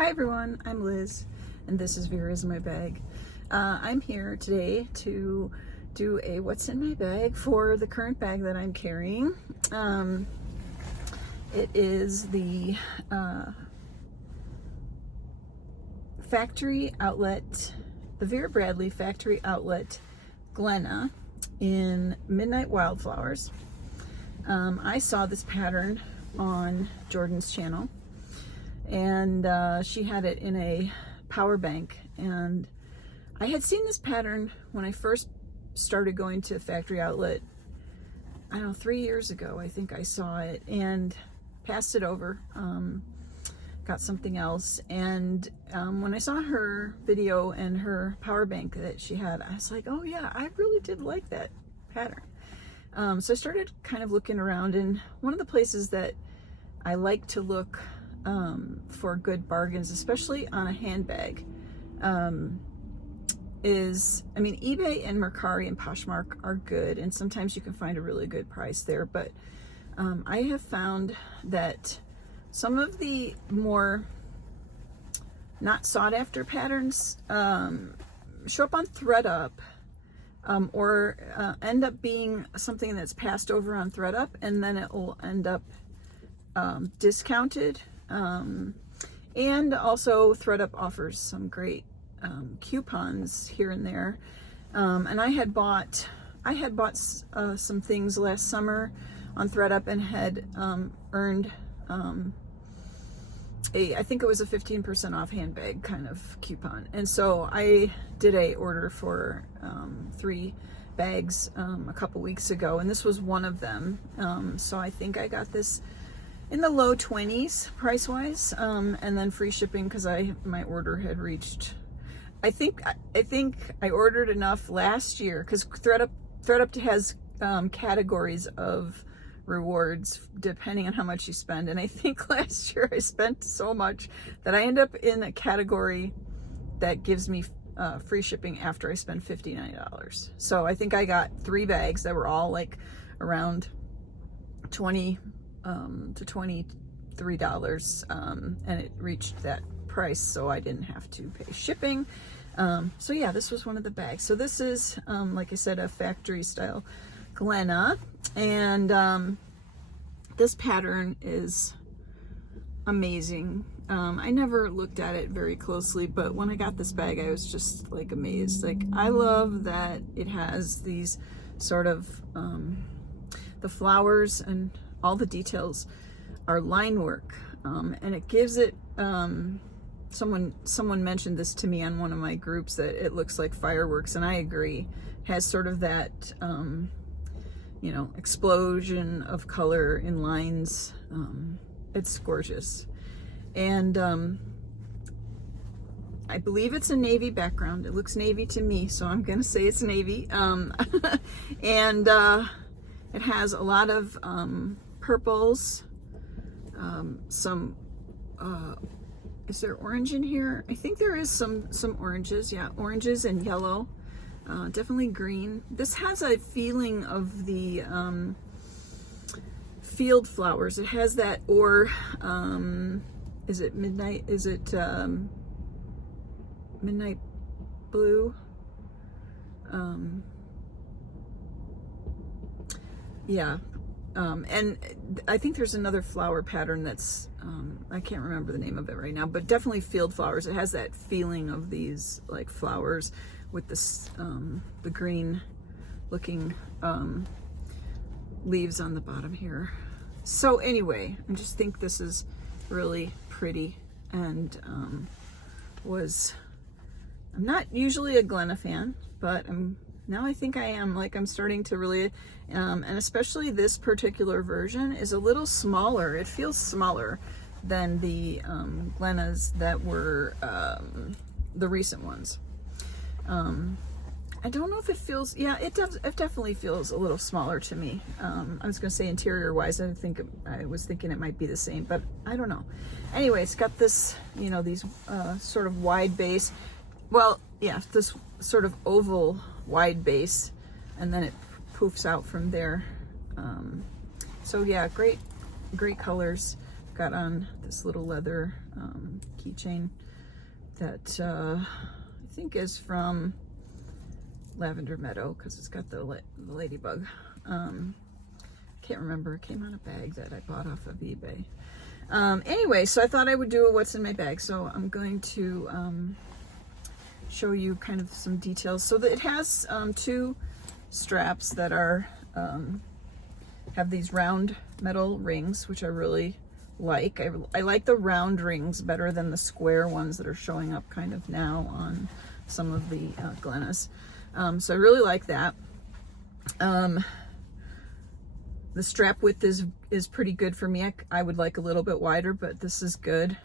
Hi everyone, I'm Liz, and this is Vera's My Bag. I'm here today to do a what's in my bag for the current bag that I'm carrying. It is the factory outlet, the Vera Bradley Factory outlet Glenna in Midnight Wildflowers. I saw this pattern on Jordan's channel, and she had it in a power bank, and I had seen this pattern when I first started going to factory outlet, I don't know, 3 years ago. I think I saw it and passed it over, got something else, and when I saw her video and her power bank that she had, I was like, oh yeah, I really did like that pattern. So I started kind of looking around, and one of the places that I like to look for good bargains, especially on a handbag, is, I mean, eBay and Mercari and Poshmark are good, and sometimes you can find a really good price there, but I have found that some of the more not sought after patterns show up on ThreadUp, or end up being something that's passed over on ThreadUp, and then it will end up discounted. And also ThreadUp offers some great coupons here and there. And I had bought some things last summer on ThreadUp and had earned I think it was a 15% off handbag kind of coupon. And so I did a order for 3 bags a couple weeks ago, and this was one of them. So I think I got this in the low 20s price wise, and then free shipping because my order had reached, I think I ordered enough last year, because ThreadUp has categories of rewards depending on how much you spend, and I think last year I spent so much that I end up in a category that gives me free shipping after I spend $59. So I think I got 3 bags that were all like around $20 to $23, and it reached that price, so I didn't have to pay shipping. So yeah, this was one of the bags. So this is, like I said, a factory style Glenna, and this pattern is amazing. I never looked at it very closely, but when I got this bag, I was just like amazed. Like, I love that it has these sort of the flowers, and all the details are line work, and it gives it, someone mentioned this to me on one of my groups, that it looks like fireworks, and I agree. It has sort of that you know, explosion of color in lines. It's gorgeous, and I believe it's a navy background. It looks navy to me, so I'm gonna say it's navy. And it has a lot of purples, some is there orange in here? I think there is some oranges. Yeah, oranges and yellow, definitely green. This has a feeling of the field flowers. It has that, or is it midnight, is it midnight blue? Yeah, and I think there's another flower pattern that's, I can't remember the name of it right now, but definitely field flowers. It has that feeling of these like flowers with this, the green looking leaves on the bottom here. So anyway, I just think this is really pretty, and I'm not usually a Glenna fan, but now I think I am. Like, I'm starting to really, and especially this particular version is a little smaller. It feels smaller than the Glennas that were the recent ones. I don't know if it feels, yeah, it definitely feels a little smaller to me. I was gonna say interior wise, I was thinking it might be the same, but I don't know. Anyway, it's got this, you know, these sort of wide base. Well, yeah, this sort of oval wide base, and then it poofs out from there. So yeah, great colors. got on this little leather keychain that I think is from Lavender Meadow, because it's got the ladybug. Can't remember, it came on a bag that I bought off of eBay. Anyway, so I thought I would do a what's in my bag, so I'm going to show you kind of some details. So that it has two straps that are have these round metal rings, which I really like. I like the round rings better than the square ones that are showing up kind of now on some of the Glennas. So I really like that. The strap width is pretty good for me. I would like a little bit wider, but this is good.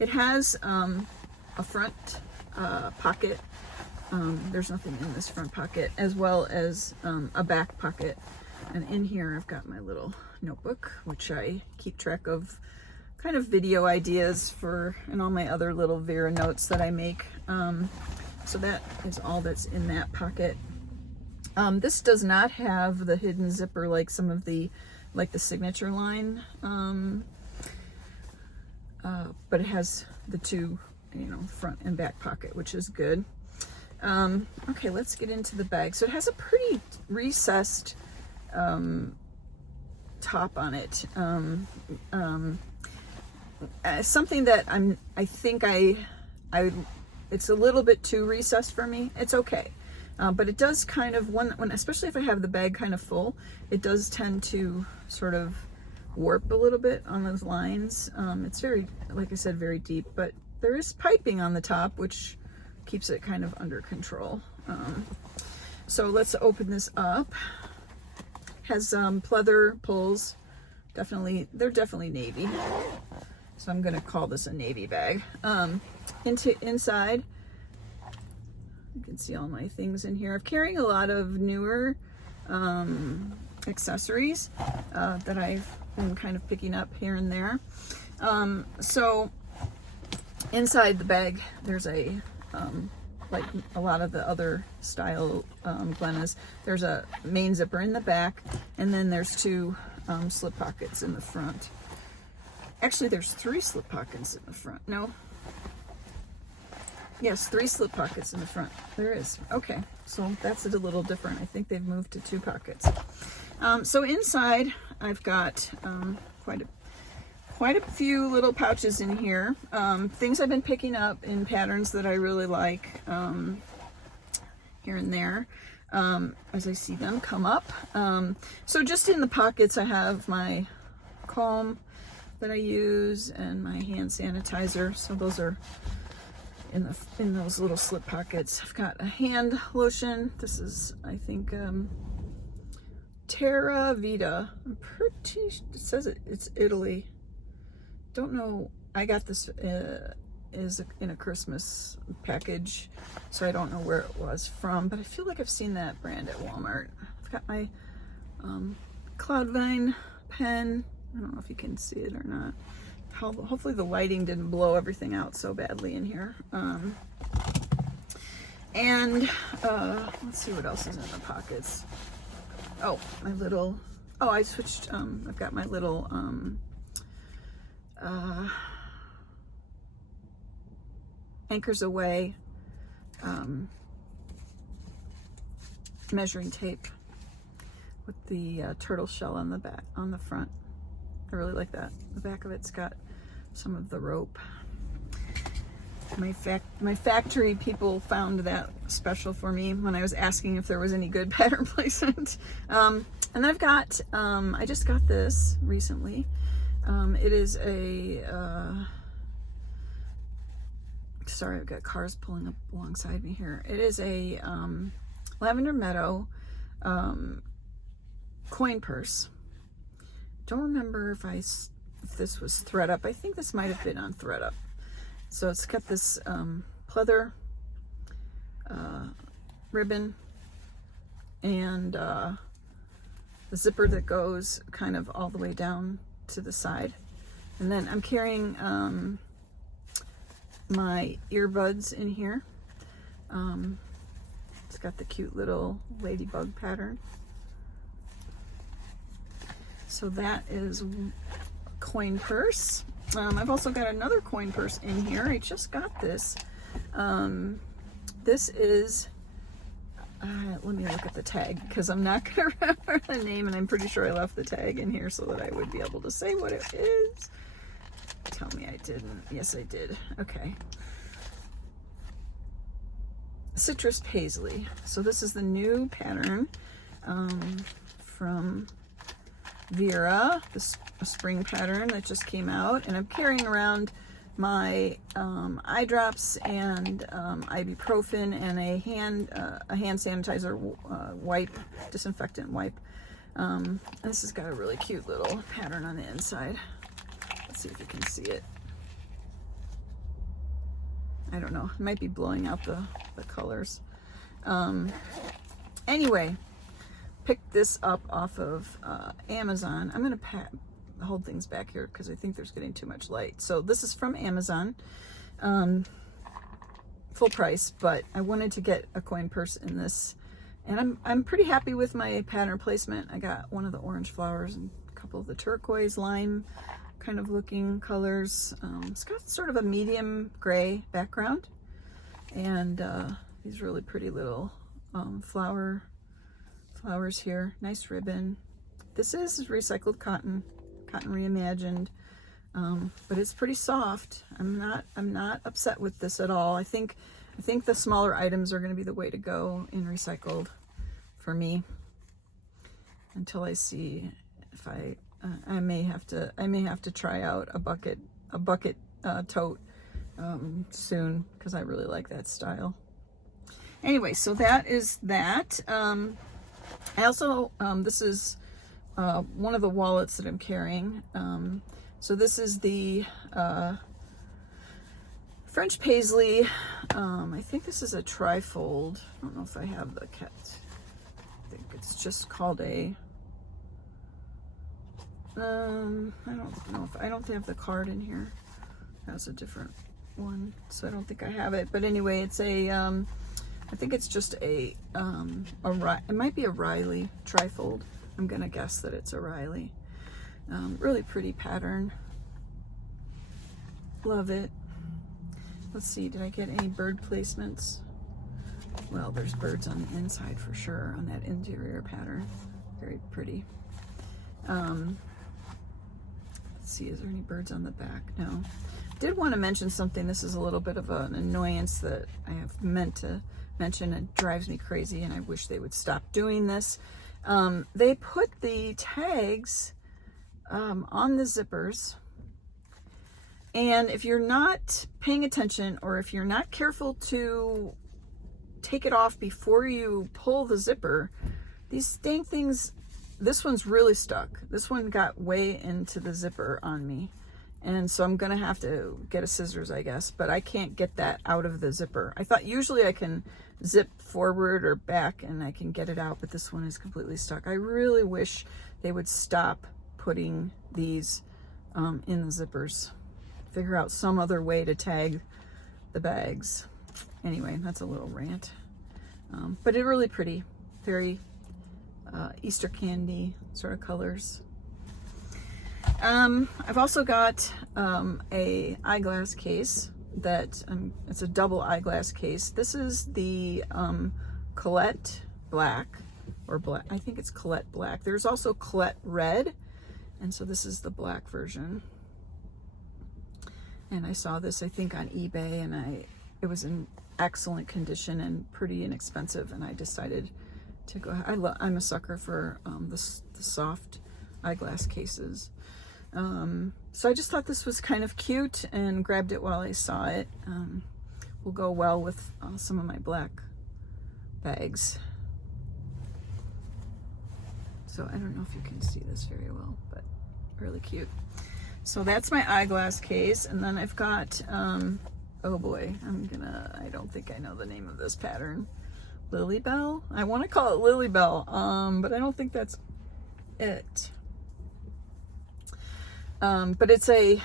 It has a front pocket. There's nothing in this front pocket, as well as a back pocket. And in here I've got my little notebook, which I keep track of kind of video ideas for, and all my other little Vera notes that I make. So that is all that's in that pocket. This does not have the hidden zipper like some of the, like the signature line, but it has the two, you know, front and back pocket, which is good. Okay, let's get into the bag. So it has a pretty recessed top on it. Something that I think it's a little bit too recessed for me. It's okay. But it does kind of, when especially if I have the bag kind of full, it does tend to sort of warp a little bit on those lines. It's very, like I said, very deep, but there is piping on the top, which keeps it kind of under control. So let's open this up. Has pleather pulls. They're definitely navy. So I'm gonna call this a navy bag. Inside, you can see all my things in here. I'm carrying a lot of newer accessories that I've been kind of picking up here and there. So inside the bag, there's a like a lot of the other style Glennas, there's a main zipper in the back, and then there's two slip pockets in the front. Actually, there's three slip pockets in the front. No. Yes, three slip pockets in the front. There is. Okay, so that's a little different. I think they've moved to two pockets. So inside, I've got quite a few little pouches in here. Things I've been picking up in patterns that I really like here and there as I see them come up. So just in the pockets, I have my comb that I use and my hand sanitizer. So those are in those little slip pockets. I've got a hand lotion. This is, I think, Terra Vita. I'm pretty, it says it's Italy. Don't know. I got this in a Christmas package, so I don't know where it was from, but I feel like I've seen that brand at Walmart. I've got my Cloudvine pen. I don't know if you can see it or not. Hopefully the lighting didn't blow everything out so badly in here. And let's see what else is in the pockets. Oh, I switched, I've got my little Anchors Away measuring tape with the turtle shell on the back, on the front. I really like that. The back of it's got some of the rope. My factory people found that special for me when I was asking if there was any good pattern placement. And I've got, I just got this recently. It is a, sorry, I've got cars pulling up alongside me here. It is a Lavender Meadow coin purse. Don't remember if this was thread up. I think this might have been on thread up. So it's got this pleather ribbon and the zipper that goes kind of all the way down to the side. And then I'm carrying my earbuds in here. It's got the cute little ladybug pattern. So that is coin purse. I've also got another coin purse in here. I just got this. This is, let me look at the tag because I'm not going to remember the name, and I'm pretty sure I left the tag in here so that I would be able to say what it is. Tell me I didn't. Yes, I did. Okay. Citrus Paisley. So this is the new pattern from Vera, this spring pattern that just came out, and I'm carrying around my eye drops and ibuprofen and a hand sanitizer wipe, disinfectant wipe. This has got a really cute little pattern on the inside. Let's see if you can see it. I don't know, it might be blowing out the colors. Anyway, picked this up off of Amazon. I'm gonna hold things back here because I think there's getting too much light. So this is from Amazon, full price, but I wanted to get a coin purse in this, and I'm pretty happy with my pattern placement. I got one of the orange flowers and a couple of the turquoise lime kind of looking colors. It's got sort of a medium gray background, and these really pretty little flowers here. Nice ribbon. This is recycled cotton reimagined, but it's pretty soft. I'm not upset with this at all. I think the smaller items are going to be the way to go in recycled for me, until I see if I may have to try out a bucket tote soon, because I really like that style. Anyway, so that is that. I also this is one of the wallets that I'm carrying. So this is the French Paisley. I think this is a trifold. I don't know if I have the cat. I think it's just called a. I don't know if I don't have the card in here. That's a different one, so I don't think I have it. But anyway, it's a. I think it's just it might be a Riley trifold. I'm gonna guess that it's a Riley. Really pretty pattern. Love it. Let's see, did I get any bird placements? Well, there's birds on the inside for sure on that interior pattern. Very pretty. Let's see, is there any birds on the back? No. Did want to mention something. This is a little bit of an annoyance that I have meant to mention. It drives me crazy, and I wish they would stop doing this. They put the tags on the zippers, and if you're not paying attention, or if you're not careful to take it off before you pull the zipper, these dang things, this one's really stuck. This one got way into the zipper on me, and so I'm gonna have to get a scissors, I guess, but I can't get that out of the zipper. I thought usually I can zip forward or back and I can get it out, but this one is completely stuck. I really wish they would stop putting these in the zippers. Figure out some other way to tag the bags. Anyway, that's a little rant. But it's really pretty. Very Easter candy sort of colors. I've also got a eyeglass case that it's a double eyeglass case. This is the Colette Black, or black. I think it's Colette Black. There's also Colette Red, and so this is the black version. And I saw this, I think, on eBay, and it was in excellent condition and pretty inexpensive, and I decided to go. I'm a sucker for the soft eyeglass cases. So I just thought this was kind of cute and grabbed it while I saw it. Will go well with some of my black bags. So I don't know if you can see this very well, but really cute. So that's my eyeglass case, and then I've got, oh boy, I don't think I know the name of this pattern. Lily Bell? I want to call it Lily Bell, but I don't think that's it. But I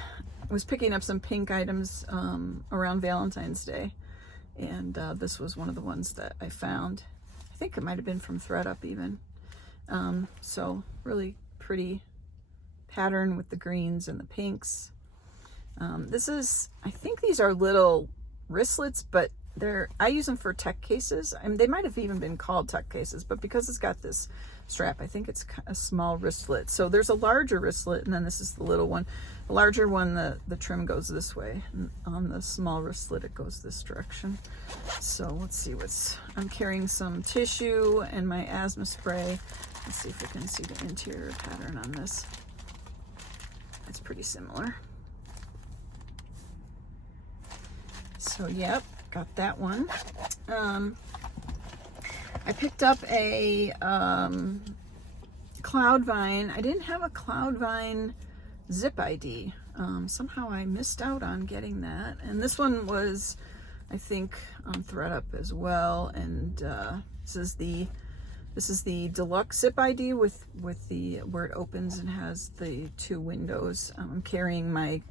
was picking up some pink items around Valentine's Day, and this was one of the ones that I found. I think it might have been from ThreadUp even. So really pretty pattern with the greens and the pinks. This is, I think these are little wristlets, but I use them for tuck cases. I mean, they might have even been called tuck cases, but because it's got this strap, I think it's a small wristlet. So there's a larger wristlet, and then this is the little one. The larger one, the trim goes this way, and on the small wristlet it goes this direction. So let's see I'm carrying some tissue and my asthma spray. Let's see if we can see the interior pattern on this. It's pretty similar. So yep, got that one. I picked up a cloud vine. I didn't have a cloud vine zip ID. Somehow I missed out on getting that. And this one was, I think, on ThreadUp as well. And this is the deluxe zip ID with the where it opens and has the 2 windows. I'm carrying my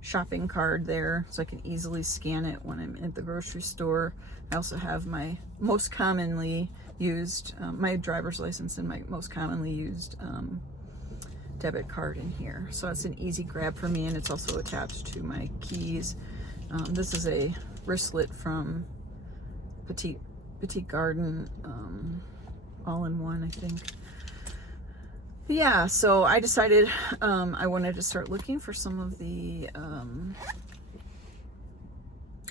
shopping card there so I can easily scan it when I'm at the grocery store. I also have my most commonly used, my driver's license and my most commonly used debit card in here. So it's an easy grab for me, and it's also attached to my keys. This is a wristlet from Petite Garden, all-in-one, I think. But yeah, so I decided I wanted to start looking for some of the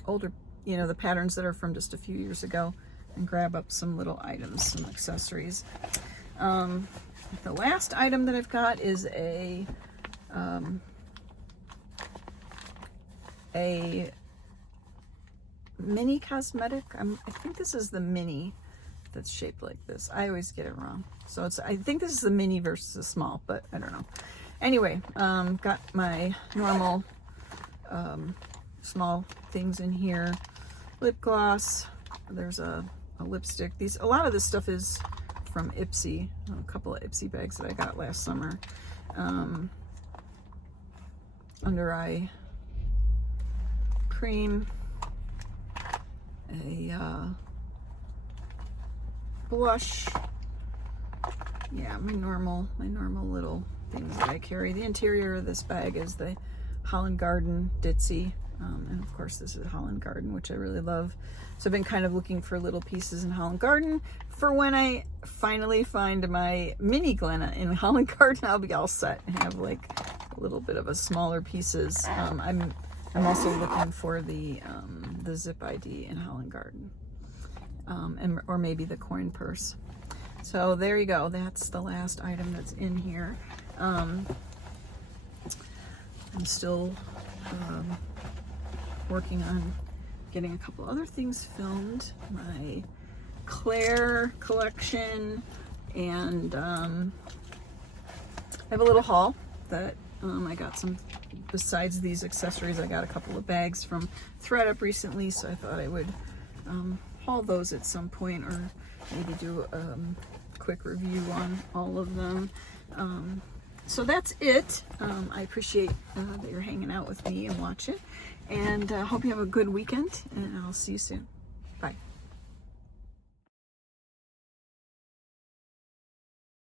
older, the patterns that are from just a few years ago, and grab up some little items, some accessories. The last item that I've got is a mini cosmetic. I think this is the mini that's shaped like this. I always get it wrong. So I think this is the mini versus the small, but I don't know. Anyway, got my normal small things in here. Lip gloss. There's a lipstick. A lot of this stuff is from Ipsy. A couple of Ipsy bags that I got last summer. Under eye cream. A blush. Yeah, my normal little things that I carry. The interior of this bag is the Holland Garden Ditzy. And of course this is Holland Garden, which I really love. So I've been kind of looking for little pieces in Holland Garden for when I finally find my mini Glenna in Holland Garden. I'll be all set and have like a little bit of a smaller pieces. I'm also looking for the zip ID in Holland Garden, or maybe the coin purse. So there you go. That's the last item that's in here. I'm still working on getting a couple other things filmed. My Claire collection, and I have a little haul that I got some. Besides these accessories, I got a couple of bags from ThreadUp recently, so I thought I would haul those at some point, or maybe do a quick review on all of them. So that's it. I appreciate that you're hanging out with me and watching, and hope you have a good weekend, and I'll see you soon.